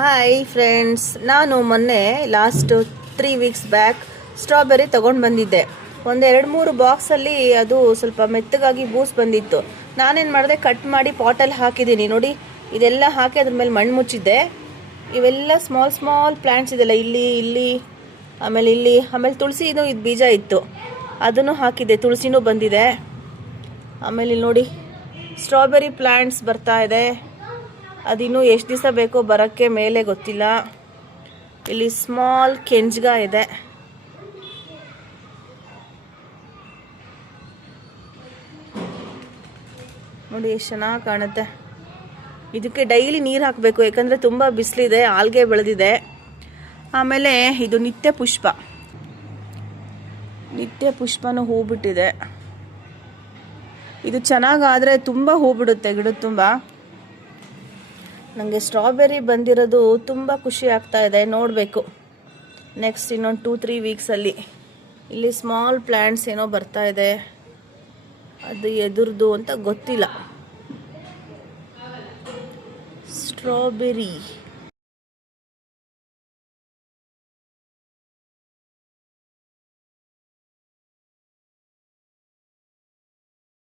Hi friends, ನಾನು ಮೊನ್ನೆ last 3 weeks back strawberry ತೊಗೊಂಡು ಬಂದಿದ್ದೆ. ಒಂದು 2-3 ಬಾಕ್ಸಲ್ಲಿ ಅದು ಸ್ವಲ್ಪ ಮೆತ್ತಗಾಗಿ ಬೂಸ್ ಬಂದಿತ್ತು. ನಾನೇನು ಮಾಡಿದೆ, ಕಟ್ ಮಾಡಿ ಪಾಟಲ್ಲಿ ಹಾಕಿದ್ದೀನಿ. ನೋಡಿ, ಇದೆಲ್ಲ ಹಾಕಿ ಅದ್ರ ಮೇಲೆ ಮಣ್ಣು ಮುಚ್ಚಿದ್ದೆ. ಇವೆಲ್ಲ ಸ್ಮಾಲ್ ಪ್ಲ್ಯಾಂಟ್ಸ್ ಇದೆಲ್ಲ, ಇಲ್ಲಿ ಆಮೇಲೆ ತುಳಸಿನೂ ಇದು ಬೀಜ ಇತ್ತು, ಅದನ್ನು ಹಾಕಿದ್ದೆ. ತುಳಸಿನೂ ಬಂದಿದೆ. ಆಮೇಲೆ ಇಲ್ಲಿ ನೋಡಿ, ಸ್ಟ್ರಾಬೆರಿ ಪ್ಲ್ಯಾಂಟ್ಸ್ ಬರ್ತಾ ಇದೆ. ಅದಿನ್ನೂ ಎಷ್ಟು ದಿವಸ ಬೇಕೋ ಬರೋಕ್ಕೆ, ಮೇಲೆ ಗೊತ್ತಿಲ್ಲ. ಇಲ್ಲಿ ಸ್ಮಾಲ್ ಕೆಂಜ್ಗ ಇದೆ. ನೋಡಿ ಎಷ್ಟು ಚೆನ್ನಾಗಿ ಕಾಣುತ್ತೆ. ಇದಕ್ಕೆ ಡೈಲಿ ನೀರು ಹಾಕಬೇಕು, ಯಾಕಂದರೆ ತುಂಬ ಬಿಸಿಲಿದೆ, ಆಲ್ಗೆ ಬೆಳೆದಿದೆ. ಆಮೇಲೆ ಇದು ನಿತ್ಯ ಪುಷ್ಪನೂ ಹೂ ಬಿಟ್ಟಿದೆ. ಇದು ಚೆನ್ನಾಗಾದರೆ ತುಂಬ ಹೂ ಬಿಡುತ್ತೆ ಗಿಡದ ತುಂಬ. ನನಗೆ ಸ್ಟ್ರಾಬೆರಿ ಬಂದಿರೋದು ತುಂಬ ಖುಷಿ ಆಗ್ತಾ ಇದೆ. ನೋಡಬೇಕು ನೆಕ್ಸ್ಟ್ ಇನ್ನೊಂದು 2-3 ವೀಕ್ಸಲ್ಲಿ. ಇಲ್ಲಿ ಸ್ಮಾಲ್ ಪ್ಲ್ಯಾಂಟ್ಸ್ ಏನೋ ಬರ್ತಾ ಇದೆ, ಅದು ಎದುರ್ದು ಅಂತ ಗೊತ್ತಿಲ್ಲ. ಸ್ಟ್ರಾಬೆರಿ